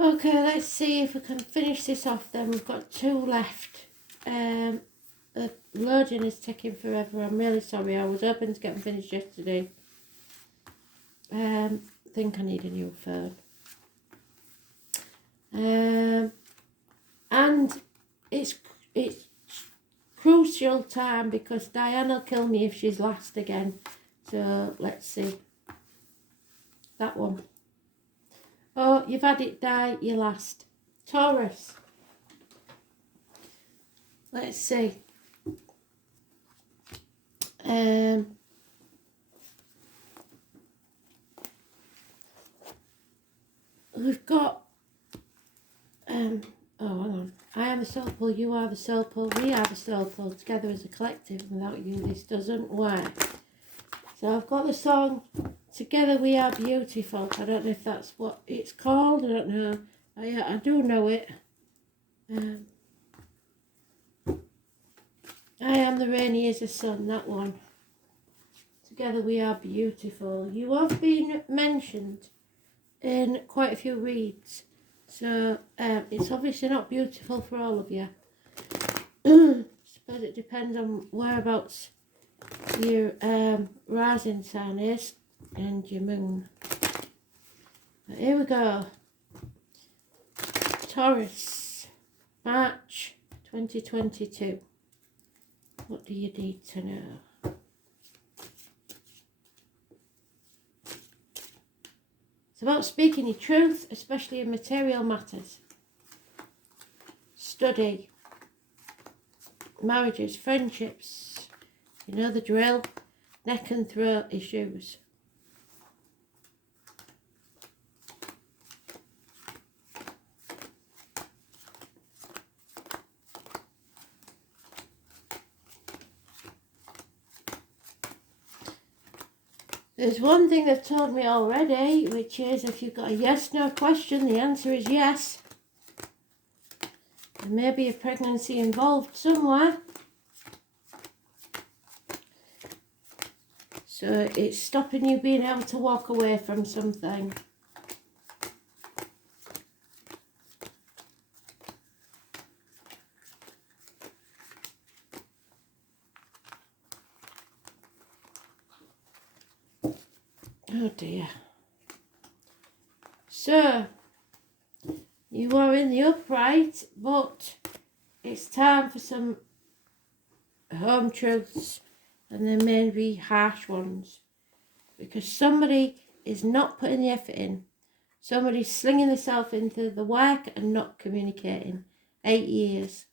Okay, let's see if we can finish this off then. We've got 2 left. The loading is taking forever. I'm really sorry. I was hoping to get them finished yesterday. I think I need a new phone. And it's crucial time because Diane will kill me if she's last again. So let's see. That one. Oh, you've had it, Di. You're last. Taurus. Let's see. We've got oh, hang on. I am the soul pole, you are the soul pole, we are the soul pole, together as a collective. Without you this doesn't work. So I've got the song Together We Are Beautiful. I don't know if that's what it's called, I don't know. I do know it. I am the rain, he is the sun, that one. Together We Are Beautiful. You have been mentioned in quite a few reads, so it's obviously not beautiful for all of you. I suppose it depends on whereabouts your rising sign is and your moon. But here we go. Taurus, March 2022. What do you need to know? It's about speaking your truth, especially in material matters. Study, marriages, friendships, you know the drill, neck and throat issues. There's one thing they've told me already, which is if you've got a yes-no question, the answer is yes. There may be a pregnancy involved somewhere. So it's stopping you being able to walk away from something. Oh dear. So, you are in the upright, but it's time for some home truths, and there may be harsh ones. Because somebody is not putting the effort in. Somebody's slinging themselves into the work and not communicating. 8 years.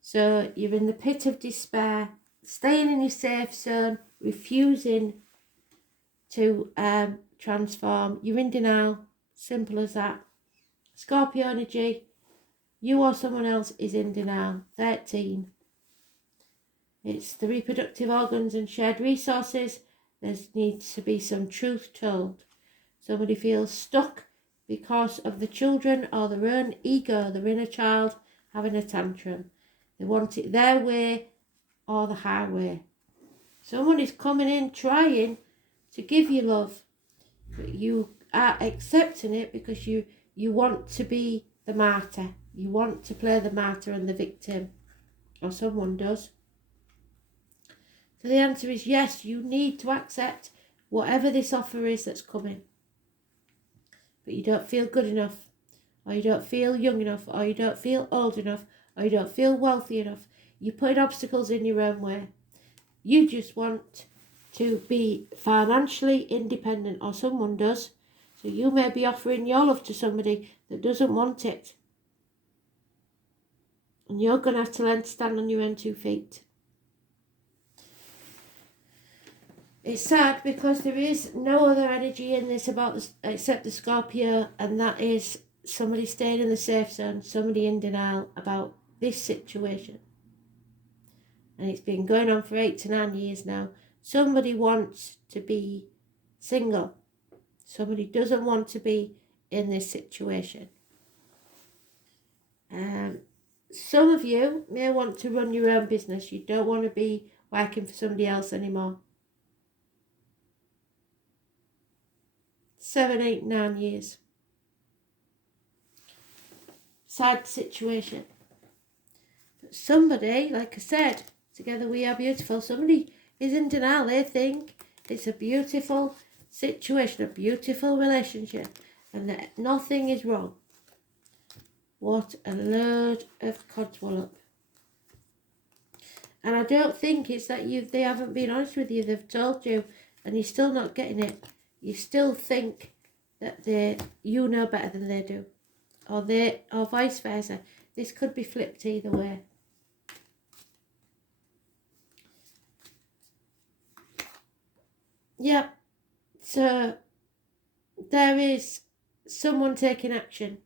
So you're in the pit of despair, staying in your safe zone, refusing to transform. You're in denial, simple as that. Scorpio energy, you or someone else is in denial. 13. It's the reproductive organs and shared resources. There needs to be some truth told. Somebody feels stuck because of the children or their own ego, their inner child having a tantrum. They want it their way or the highway. Someone is coming in trying to give you love, but you are accepting it because you want to be the martyr. You want to play the martyr and the victim, or someone does. So the answer is yes, you need to accept whatever this offer is that's coming. But you don't feel good enough, or you don't feel young enough, or you don't feel old enough, or you don't feel wealthy enough. You put obstacles in your own way. You just want to be financially independent, or someone does. So you may be offering your love to somebody that doesn't want it. And you're going to have to learn to stand on your own 2 feet. It's sad because there is no other energy in this about this except the Scorpio, and that is somebody staying in the safe zone, somebody in denial about this situation. And it's been going on for 8 to 9 years now. Somebody wants to be single. Somebody doesn't want to be in this situation. Some of you may want to run your own business. You don't want to be working for somebody else anymore. 7, 8, 9 years. sad situation. But somebody, like I said, together we are beautiful. Somebody is in denial. They think it's a beautiful situation, a beautiful relationship, and that nothing is wrong. What a load of codswallop. And I don't think it's that they haven't been honest with you. They've told you and you're still not getting it. You still think that you know better than they do. Or vice versa. This could be flipped either way. Yep. So there is someone taking action.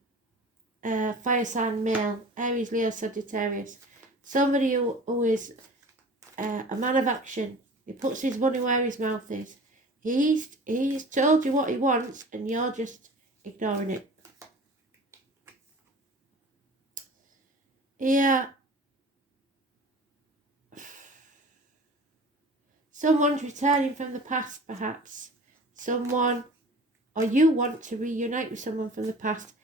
Fire sign male, Aries, Leo, Sagittarius. Somebody who is a man of action. He puts his money where his mouth is. He's told you what he wants and you're just ignoring it. Yeah. Someone's returning from the past, perhaps. Someone, or you want to reunite with someone from the past,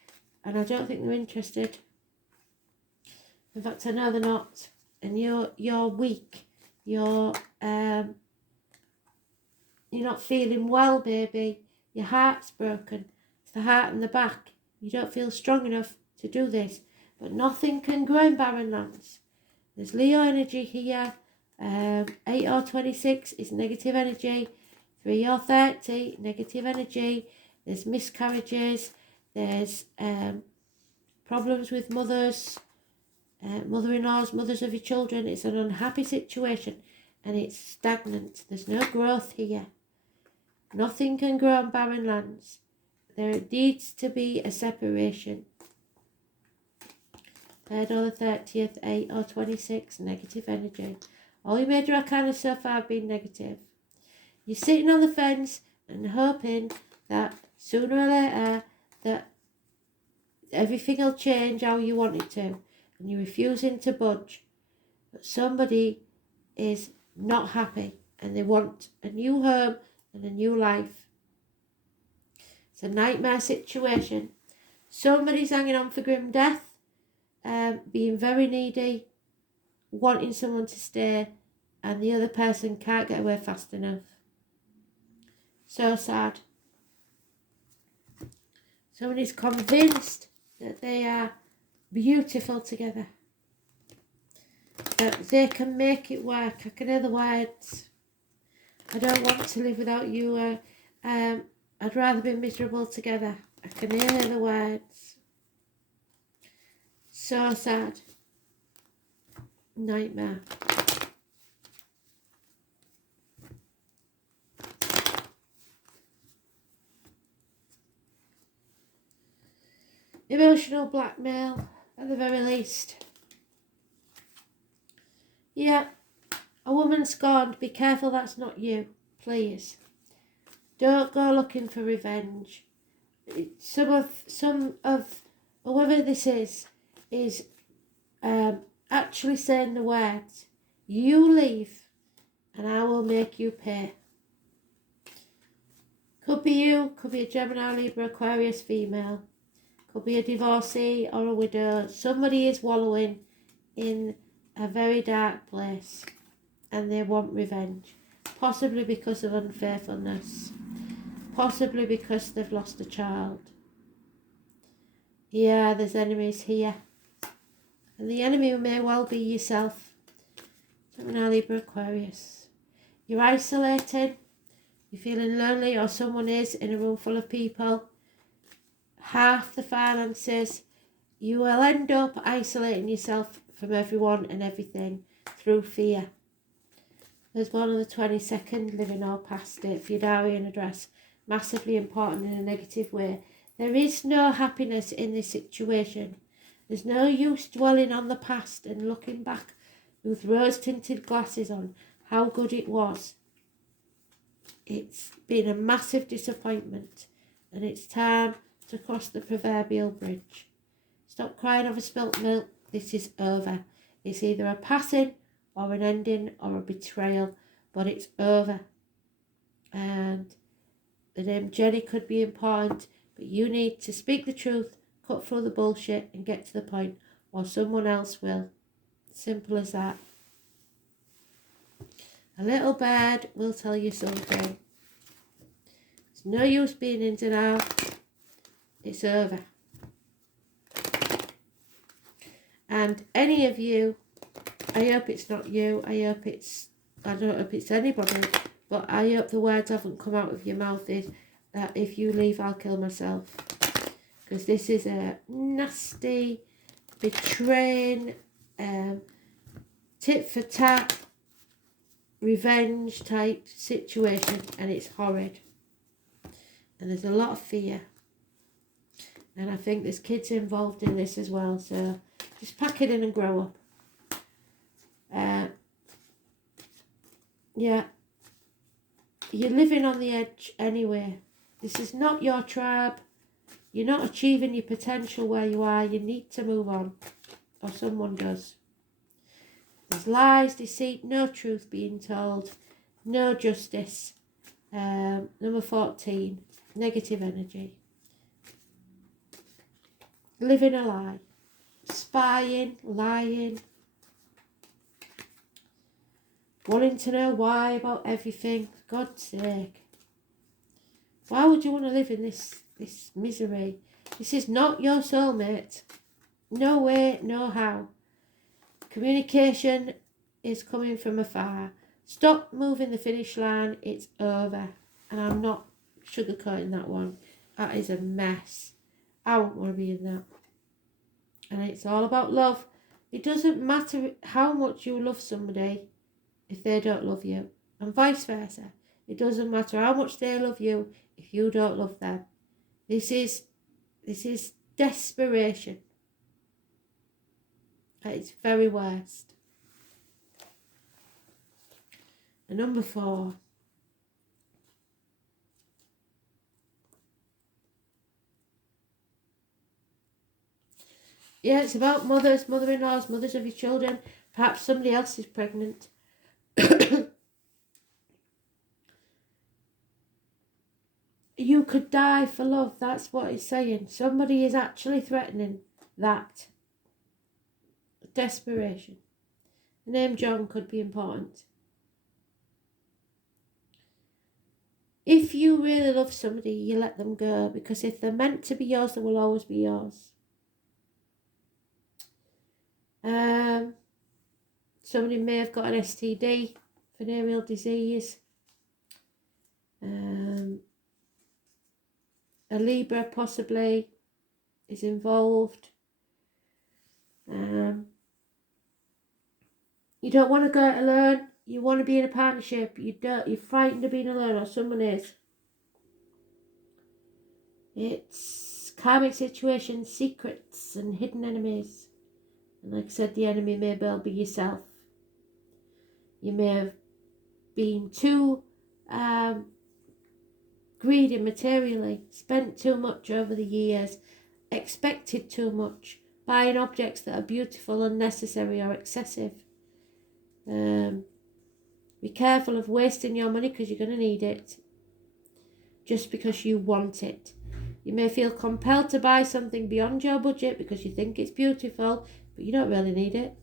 and I don't think they're interested. In fact, I know they're not. And you're weak. You're not feeling well, baby. Your heart's broken. It's the heart and the back. You don't feel strong enough to do this. But nothing can grow in barren lands. There's Leo energy here. 8 or 26 is negative energy. 3 or 30, negative energy. There's miscarriages. There's problems with mothers, mother-in-laws, mothers of your children. It's an unhappy situation and it's stagnant. There's no growth here. Nothing can grow on barren lands. There needs to be a separation. 3rd or the 30th, 8 or 26, negative energy. All your major arcana so far have been negative. You're sitting on the fence and hoping that sooner or later that everything will change how you want it to. And you're refusing to budge. But somebody is not happy and they want a new home and a new life. It's a nightmare situation. Somebody's hanging on for grim death, being very needy, wanting someone to stay, and the other person can't get away fast enough. So sad. Somebody's convinced that they are beautiful together. That they can make it work. I can hear the words. I don't want to live without you. I'd rather be miserable together. I can hear the words. So sad. Nightmare. Emotional blackmail, at the very least. Yeah, a woman scorned. Be careful that's not you, please. Don't go looking for revenge. Some of whoever this is actually saying the words, you leave and I will make you pay. Could be you, could be a Gemini, Libra, Aquarius female. Could be a divorcee or a widow. Somebody is wallowing in a very dark place and they want revenge. Possibly because of unfaithfulness. Possibly because they've lost a child. Yeah, there's enemies here. And the enemy may well be yourself. Gemini, Libra, Aquarius. You're isolated. You're feeling lonely, or someone is in a room full of people. Half the finances. You will end up isolating yourself from everyone and everything through fear. There's one on the 22nd, living or past it. Fudarian address. Massively important in a negative way. There is no happiness in this situation. There's no use dwelling on the past and looking back with rose-tinted glasses on how good it was. It's been a massive disappointment and it's time to cross the proverbial bridge. Stop crying over spilt milk. This is over. It's either a passing or an ending or a betrayal, but it's over. And the name Jenny could be important, but you need to speak the truth, cut through the bullshit and get to the point, or someone else will. Simple as that. A little bird will tell you something. It's no use being in denial. It's over. And any of you, I hope it's not you, I don't know if it's anybody, but I hope the words haven't come out of your mouth is that if you leave, I'll kill myself. Because this is a nasty, betraying, tit for tat, revenge type situation, and it's horrid. And there's a lot of fear. And I think there's kids involved in this as well, so just pack it in and grow up. Yeah. You're living on the edge anyway. This is not your tribe. You're not achieving your potential where you are. You need to move on. Or someone does. There's lies, deceit, no truth being told. No justice. Number 14. Negative energy. Living a lie. Spying, lying. Wanting to know why about everything. For God's sake. Why would you want to live in this misery? This is not your soulmate. No way, no how. Communication is coming from afar. Stop moving the finish line. It's over. And I'm not sugarcoating that one. That is a mess. I won't want to be in that. And it's all about love. It doesn't matter how much you love somebody if they don't love you, and vice versa. It doesn't matter how much they love you if you don't love them. This is desperation at its very worst. And number 4. Yeah, it's about mothers, mother-in-laws, mothers of your children. Perhaps somebody else is pregnant. You could die for love. That's what it's saying. Somebody is actually threatening that. Desperation. The name John could be important. If you really love somebody, you let them go. Because if they're meant to be yours, they will always be yours. Somebody may have got an STD, venereal disease. A Libra possibly is involved. You don't want to go it alone. You want to be in a partnership. You're frightened of being alone, or someone is. It's karmic situations, secrets, and hidden enemies. And like I said, the enemy may well be yourself. You may have been too greedy materially, spent too much over the years, expected too much, buying objects that are beautiful, unnecessary, or excessive. Be careful of wasting your money because you're going to need it just because you want it. You may feel compelled to buy something beyond your budget because you think it's beautiful, but you don't really need it.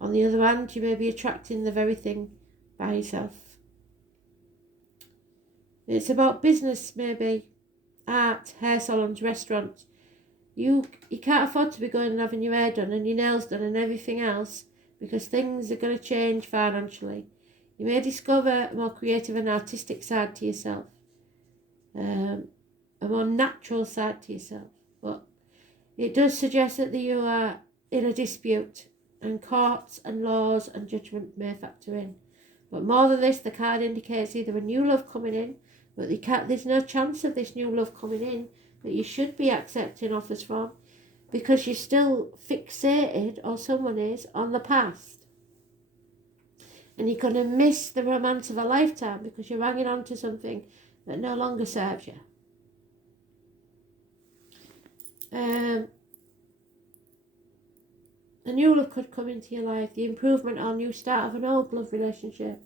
On the other hand, you may be attracting the very thing by yourself. It's about business, maybe. Art, hair salons, restaurants. You can't afford to be going and having your hair done and your nails done and everything else because things are going to change financially. You may discover a more creative and artistic side to yourself. A more natural side to yourself. But it does suggest that you are in a dispute and courts and laws and judgment may factor in. But more than this, the card indicates either a new love coming in, but there's no chance of this new love coming in that you should be accepting offers from because you're still fixated, or someone is, on the past. And you're going to miss the romance of a lifetime because you're hanging on to something that no longer serves you. A new love could come into your life, the improvement or new start of an old love relationship.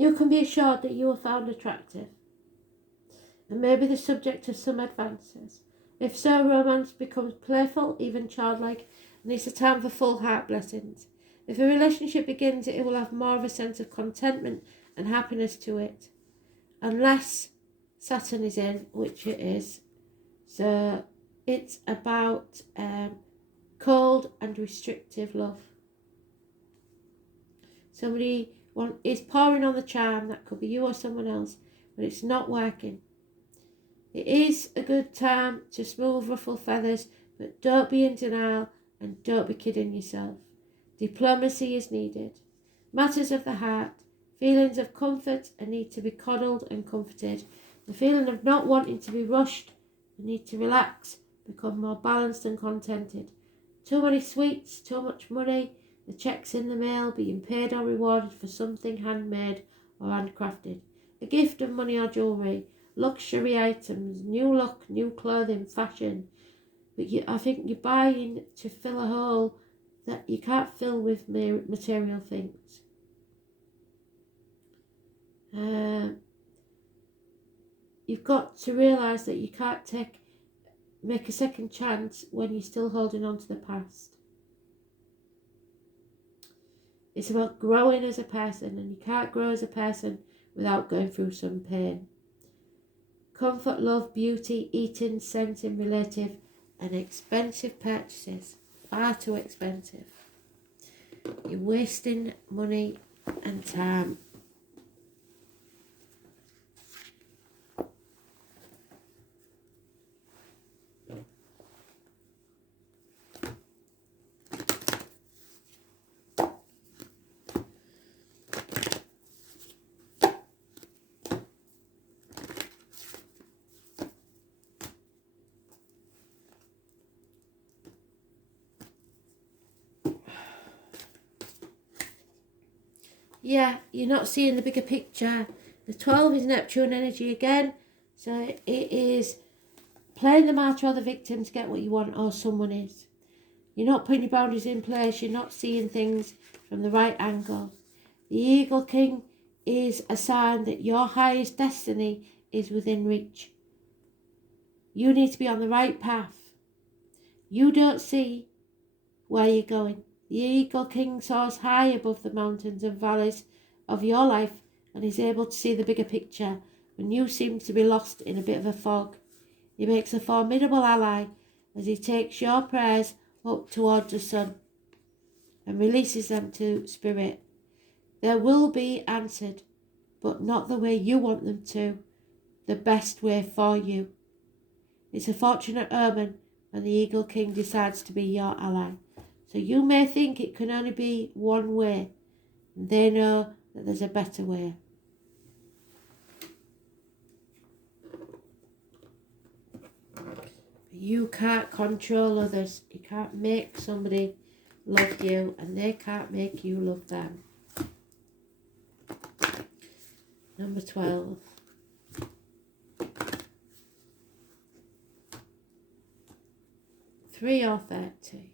You can be assured that you are found attractive and may be the subject of some advances. If so, romance becomes playful, even childlike, and it's a time for full heart blessings. If a relationship begins, it will have more of a sense of contentment and happiness to it, unless Saturn is in, which it is. So it's about cold and restrictive love. Somebody is pouring on the charm, that could be you or someone else, but it's not working. It is a good time to smooth ruffled feathers, but don't be in denial and don't be kidding yourself. Diplomacy is needed. Matters of the heart, feelings of comfort and need to be coddled and comforted. The feeling of not wanting to be rushed, the need to relax, become more balanced and contented. Too many sweets, too much money, the checks in the mail, being paid or rewarded for something handmade or handcrafted. A gift of money or jewellery, luxury items, new look, new clothing, fashion. But I think you're buying to fill a hole that you can't fill with material things. You've got to realise that you can't make a second chance when you're still holding on to the past. It's about growing as a person, and you can't grow as a person without going through some pain. Comfort, love, beauty, eating, scenting, relative, and expensive purchases. Far too expensive. You're wasting money and time. Yeah, you're not seeing the bigger picture. The 12 is Neptune energy again. So it is playing the martyr or the victim to get what you want, or someone is. You're not putting your boundaries in place. You're not seeing things from the right angle. The Eagle King is a sign that your highest destiny is within reach. You need to be on the right path. You don't see where you're going. The Eagle King soars high above the mountains and valleys of your life and is able to see the bigger picture when you seem to be lost in a bit of a fog. He makes a formidable ally as he takes your prayers up towards the sun and releases them to spirit. They will be answered, but not the way you want them to, the best way for you. It's a fortunate omen when the Eagle King decides to be your ally. So you may think it can only be one way, and they know that there's a better way. You can't control others. You can't make somebody love you, and they can't make you love them. Number 12. Three or 30.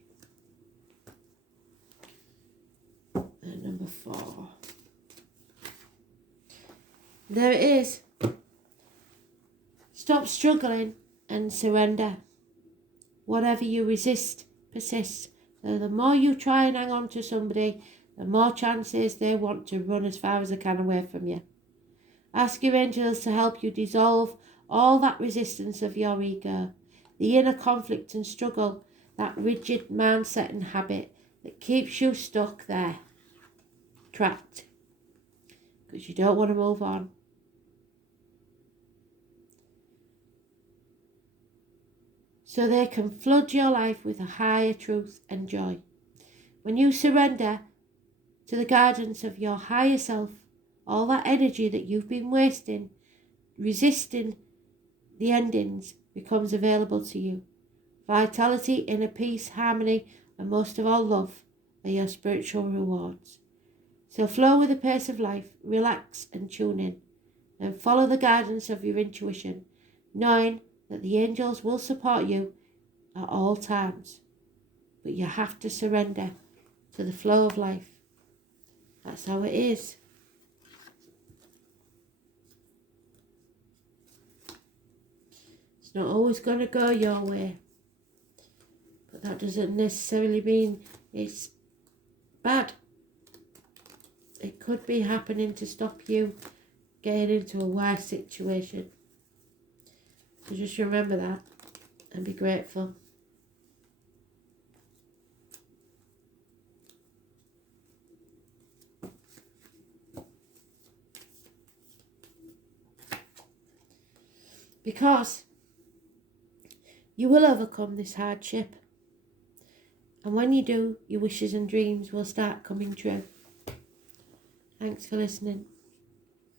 And number 4. There it is. Stop struggling and surrender. Whatever you resist persists. So the more you try and hang on to somebody, the more chances they want to run as far as they can away from you. Ask your angels to help you dissolve all that resistance of your ego, the inner conflict and struggle, that rigid mindset and habit that keeps you stuck there, trapped, because you don't want to move on. So they can flood your life with a higher truth and joy. When you surrender to the guidance of your higher self, all that energy that you've been wasting, resisting the endings, becomes available to you. Vitality, inner peace, harmony, and most of all love are your spiritual rewards. So flow with the pace of life, relax and tune in, and follow the guidance of your intuition, knowing that the angels will support you at all times. But you have to surrender to the flow of life. That's how it is. not always going to go your way. But that doesn't necessarily mean it's bad. It could be happening to stop you getting into a worse situation. So just remember that and be grateful. Because you will overcome this hardship. And when you do, your wishes and dreams will start coming true. Thanks for listening.